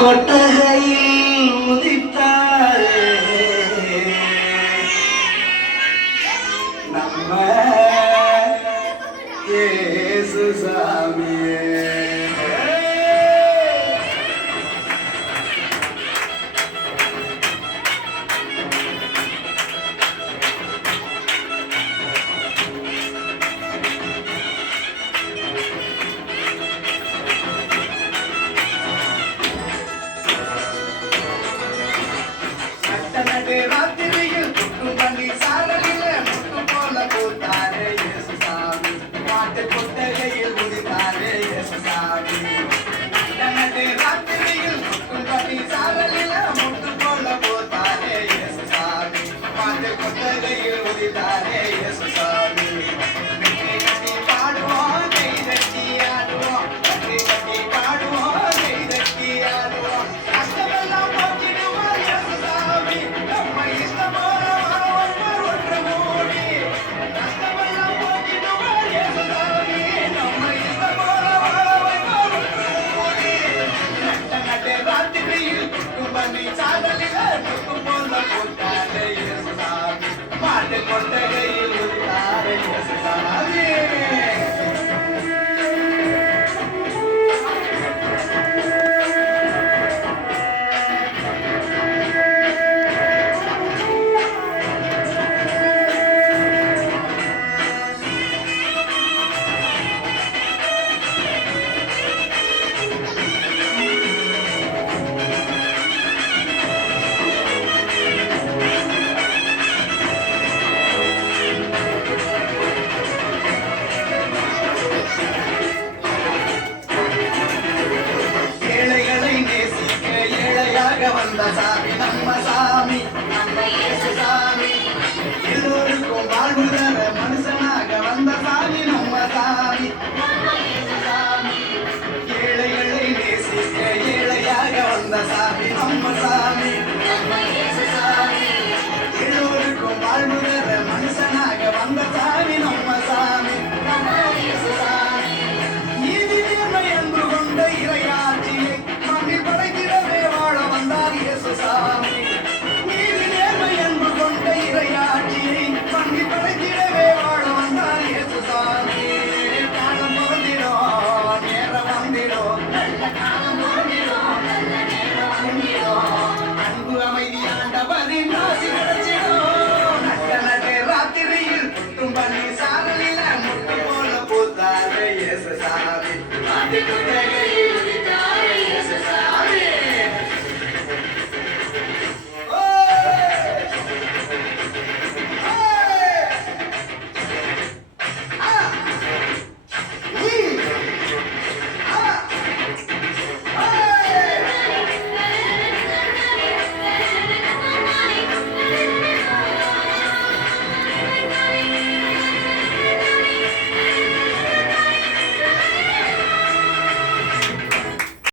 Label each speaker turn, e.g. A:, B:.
A: கொட்டகையில் உதித்தாரே. நம்ம இயேசு சாமியே Cortez. বাজার Thank you.